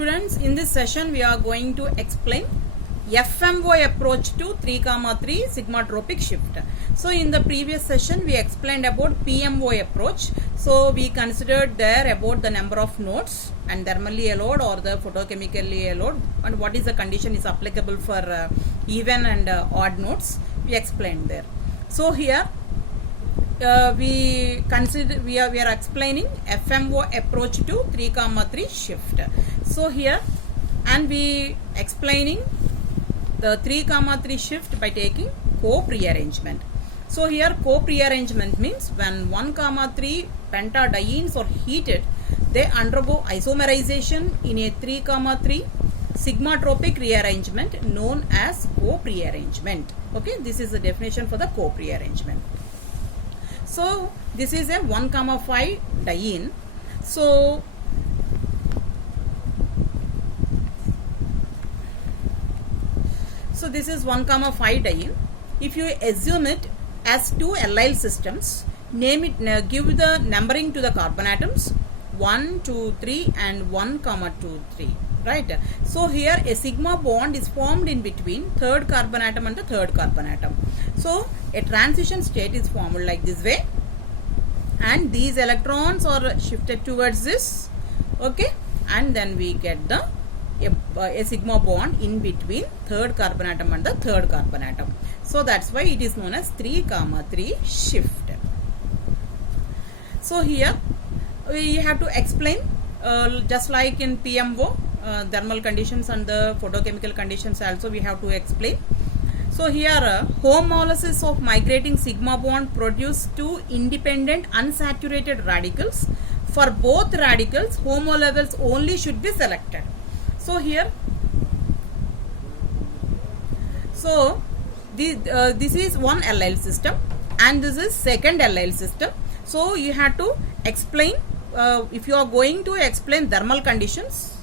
students, in this session we are going to explain FMO approach to 3,3 sigmatropic shift. So in the previous session we explained about PMO approach. So we considered there about the number of nodes and thermally allowed or the photochemically allowed, and what is the condition is applicable for even and odd nodes. We explained there. So here we are explaining FMO approach to 3,3 shift. So here, and we explaining the 3,3 shift by taking co-prearrangement. So here co-prearrangement means when 1,3 pentadienes are heated, they undergo isomerization in a 3,3 sigmatropic rearrangement known as co-prearrangement. Okay, this is the definition for the co-prearrangement. So this is a 1,5 diene. So this is 1,5 diene. If you assume it as two allyl systems, name it, give the numbering to the carbon atoms 1, 2, 3 and 1, 2, 3. Right. So here a sigma bond is formed in between third carbon atom and the third carbon atom. So a transition state is formed like this way, and these electrons are shifted towards this. Okay, and then we get the a sigma bond in between third carbon atom and the third carbon atom. So that's why it is known as 3,3 shift. So here we have to explain just like in PMO, thermal conditions and the photochemical conditions also we have to explain. So here homolysis of migrating sigma bond produce two independent unsaturated radicals. For both radicals, HOMO levels only should be selected. So here, so this is one allyl system and this is second allyl system. So you have to explain, if you are going to explain thermal conditions,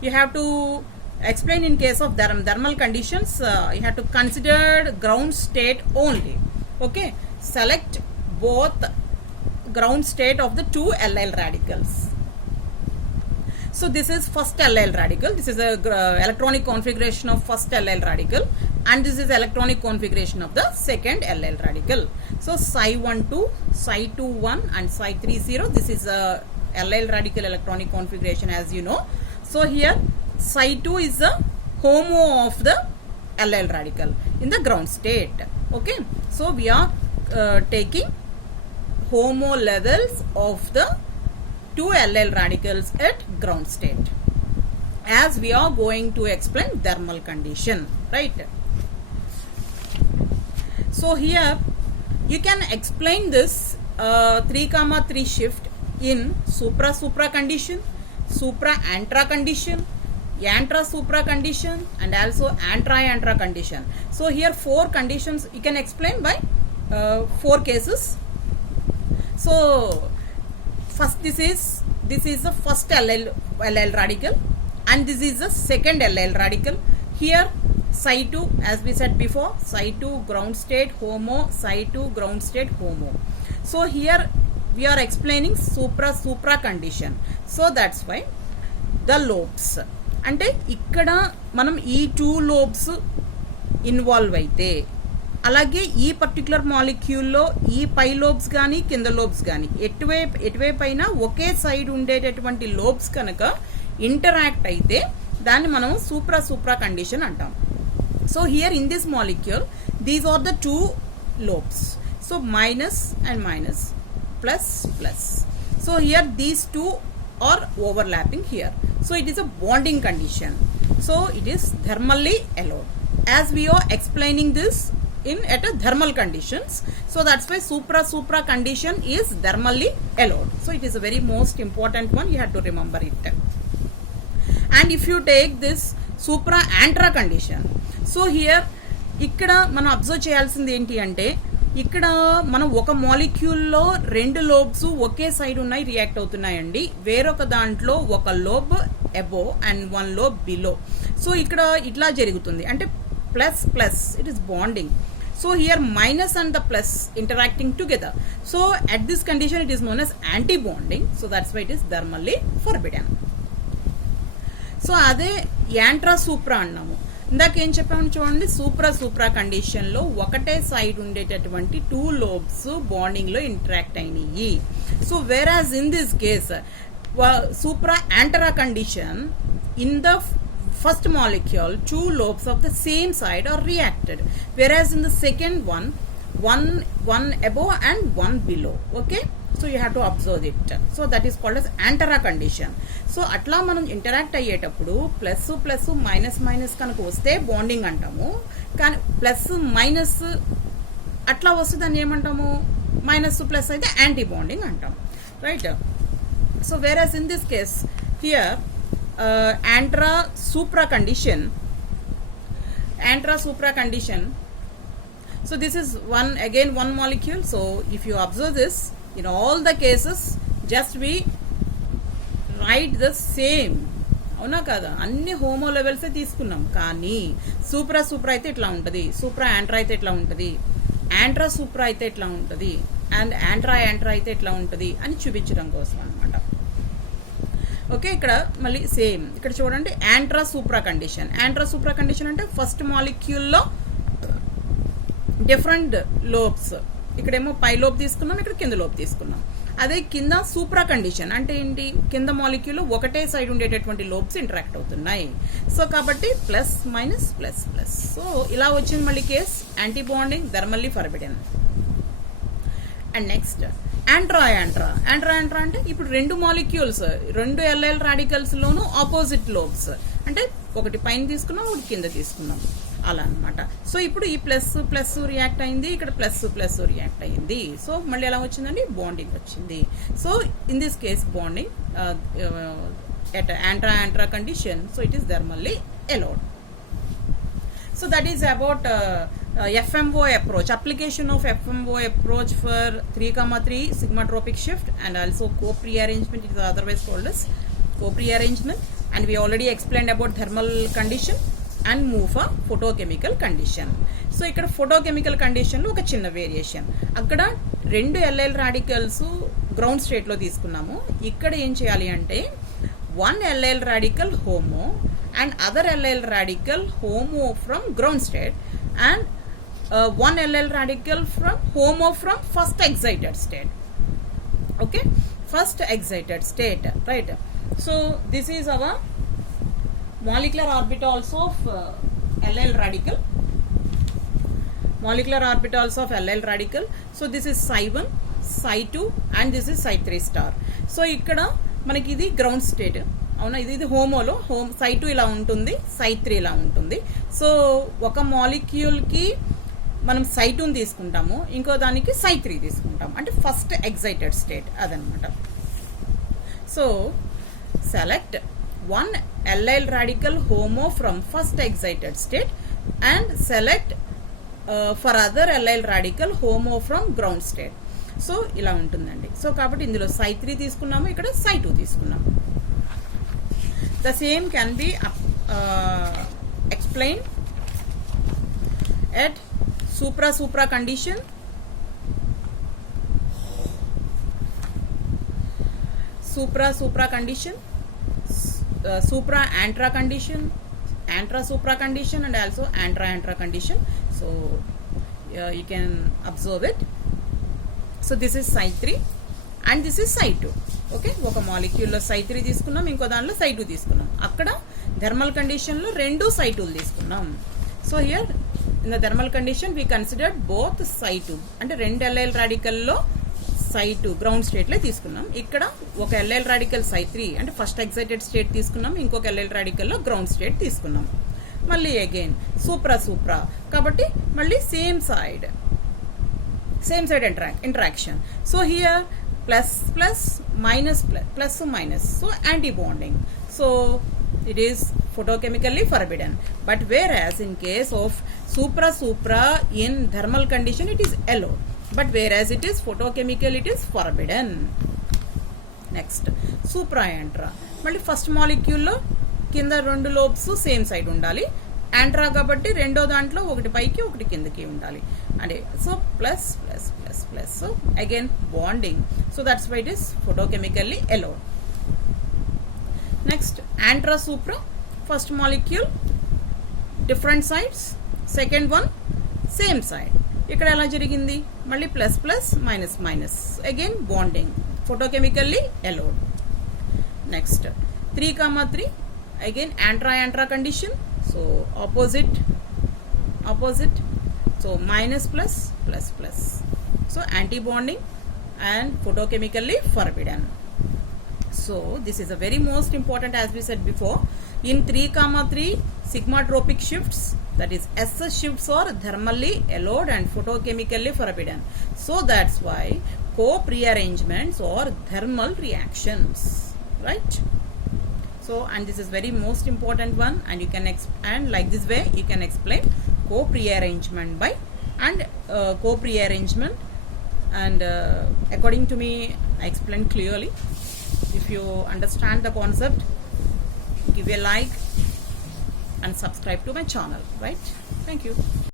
you have to explain in case of thermal conditions, you have to consider ground state only. Okay, select both ground state of the two allyl radicals. So this is first allyl radical. This is a electronic configuration of first allyl radical, and this is electronic configuration of the second allyl radical. So Psi12, Psi21 and Psi30. This is a allyl radical electronic configuration, as you know. So here Psi2 is the HOMO of the allyl radical in the ground state. Okay, so we are taking HOMO levels of the two allyl radicals at ground state, as we are going to explain thermal condition, right? So here you can explain this 3,3 shift in supra-supra condition, supra-antra condition, antra-supra condition and also antra-antra condition. So here four conditions you can explain by four cases. So first, this is the first allyl radical and this is the second allyl radical. Here Psi2, as we said before, Psi2 ground state HOMO, Psi2 ground state HOMO. So here we are explaining supra condition. So that's why the lobes, అంటే ఇక్కడ మనం ఈ two lobes involve అయితే, అలాగే ఈ particular మాలిక్యూల్లో ఈ పై lobes కానీ కింద లోబ్స్ కానీ ఎటువైపు అయినా ఒకే సైడ్ ఉండేటటువంటి లోబ్స్ కనుక ఇంటరాక్ట్ అయితే దాన్ని మనం సూప్రా కండిషన్ అంటాం. So here in this molecule these are the two lobes. So minus and minus, plus plus. So here these two are overlapping here. So it is a bonding condition. So it is thermally allowed, as we are explaining this at a thermal conditions. So that's why supra condition is thermally allowed. So it is a very most important one, you have to remember it. And if you take this supra antra condition, so here ఇక్కడ మనం observe చేయాల్సింది ఏంటి అంటే, ఇక్కడ మనం ఒక మాలిక్యూల్లో రెండు lobes ఒకే side ఉన్నాయి, రియాక్ట్ అవుతున్నాయండి. వేరొక దాంట్లో ఒక lobe above and one lobe below. So ఇక్కడ ఇట్లా జరుగుతుంది అంటే plus plus, it is bonding. So here minus and the plus interacting together. So at this condition it is known as anti-bonding. So that's why it is thermally forbidden. So అదే యాంట్రా supra అన్నాము. ఇందాక ఏం చెప్పాము చూడండి, supra కండిషన్లో ఒకటే side ఉండేటటువంటి 2 lobes బాండింగ్లో ఇంటరాక్ట్ అయినాయి. So whereas in this case supra antara condition, in the first molecule 2 lobes of the same side are reacted, whereas in the second one above and one below. Okay, so you have to observe it. So that is called as antara condition. So atla manam interact ayyetappudu plus minus kanaka vaste bonding antamu, కానీ plus minus అట్లా వస్తే దాన్ని ఏమంటాము, minus plus అయితే anti bonding అంటాం, right. So వేరాస్ in this case here antara supra condition. So this is one molecule. So if you observe this, in all the cases just we write the same, అవునా కదా, అన్ని homo levels తీసుకున్నాం. కానీ supra అయితే ఇట్లా ఉంటుంది, supra యాంట్రా అయితే ఇట్లా ఉంటుంది, యాంట్రా సూప్రా అయితే ఇట్లా ఉంటుంది, అండ్ యాంట్రా అయితే ఇట్లా ఉంటుంది అని చూపించడం కోసం అనమాట. ఓకే, ఇక్కడ మళ్ళీ సేమ్ ఇక్కడ చూడండి, యాంట్రా సూప్రా కండిషన్ అంటే ఫస్ట్ మాలిక్యూల్లో డిఫరెంట్ లోబ్స్, ఇక్కడేమో పై లోబ్ తీసుకున్నాం, ఇక్కడ కింద లోబ్ తీసుకున్నాం. అదే కింద సూప్రా కండిషన్ అంటే ఏంటి, కింద మాలిక్యూల్ ఒకటే సైడ్ ఉండేటటువంటి లోబ్స్ ఇంటరాక్ట్ అవుతున్నాయి. సో కాబట్టి plus minus plus plus. So ఇలా వచ్చింది మళ్ళీ case anti bonding, thermally forbidden. And next antara అంటే ఇప్పుడు 2 మాలిక్యూల్స్ 2 ఎల్ఐఎల్ రాడికల్స్ లోను ఆపోజిట్ లోబ్స్, అంటే ఒకటి పైన తీసుకున్నాం, ఒకటి కింద తీసుకున్నాం, అలా అనమాట. సో ఇప్పుడు ఈ ప్లస్ రియాక్ట్ అయింది, ఇక్కడ ప్లస్ రియాక్ట్ అయింది. సో మళ్ళీ ఎలా వచ్చిందండి, బాండింగ్ వచ్చింది. So in this case bonding at antara condition, so it is thermally allowed. So that is about FMO approach, application of FMO approach for 3,3 sigmatropic shift, and also co-prearrangement is otherwise called as co-prearrangement. And we already explained about thermal condition and move for photochemical condition. So ikkada photochemical condition lo oka chinna variation, akkada 2 LL radicals ground state lo తీసుకున్నాము. ఇక్కడ ఏం చేయాలి అంటే 1 LL radical homo and other LL radical homo from ground state, and 1 LL radical from homo from first excited state. Okay, first excited state, right. So this is our molecular orbitals of LL radical, So this is psi1, psi2 and this is psi3 star. So ikkada మనకి ఇది ground state, అవునా, ఇది హోమోలో సై2 ఇలా ఉంటుంది, సై3 ఇలా ఉంటుంది. So ఒక మాలిక్యూల్కి మనం సై2 తీసుకుంటాము, ఇంకో దానికి సై3 తీసుకుంటాము, అంటే ఫస్ట్ ఎగ్జైటెడ్ స్టేట్ అదనమాట. So select 1 LL radical homo from first excited state and select for other LL radical homo from ground state. So ఇలా ఉంటుందండి. సో కాబట్టి ఇందులో సై3 తీసుకున్నాము, ఇక్కడ సై2 తీసుకున్నాము. The same can be explain at supra condition. Supra condition, supra antra condition, antra supra condition, and also antra condition. So you can observe it. So this is psi3 and this is psi2. Okay, ఒక molecule లో psi3 తీసుకున్నాం, ఇంకో దానిలో psi2 తీసుకున్నాం. అక్కడ thermal condition లో 2 psi2 తీసుకున్నాం. So here in the thermal condition we considered both psi2, అంటే 2 LL రాడికల్ లో psi2 గ్రౌండ్ స్టేట్ లో తీసుకున్నాం. ఇక్కడ ఒక LL రాడికల్ psi3 అంటే ఫస్ట్ ఎగ్జైటెడ్ స్టేట్ తీసుకున్నాం, ఇంకొక LL రాడికల్ లో గ్రౌండ్ స్టేట్ తీసుకున్నాం. మళ్ళీ అగైన్ సూప్రా కాబట్టి మళ్ళీ same side interaction. So here plus minus, so anti-bonding. So it is photochemically forbidden. But whereas in case of supra in thermal condition it is allowed. But whereas it is photochemical it is forbidden. Next, supra antra. మళ్ళీ first మాలిక్యూల్లో కింద 2 lobes same side ఉండాలి, యాంట్రా కాబట్టి రెండో దాంట్లో ఒకటి పైకి ఒకటి కిందకి ఉండాలి అంటే so plus plus plus plus so again bonding so that's why it is photochemically allowed. Next, antara supra first molecule different sides, second one same side. ఇక్కడ ఎలా జరిగింది మళ్ళీ plus plus minus minus again bonding photochemically allowed. Next 3,3 again antara condition, so opposite so minus plus plus plus so anti bonding and photochemically forbidden. So this is a very most important as we said before. In 3,3 sigmatropic shifts, that is SS shifts are thermally allowed and photochemically forbidden. So that's why co-rearrangements or thermal reactions, right? So and this is very most important one, and you can and like this way you can explain co-rearrangement by and co-rearrangement and according to me I explained clearly. If you understand the concept, give a like and subscribe to my channel, right? Thank you.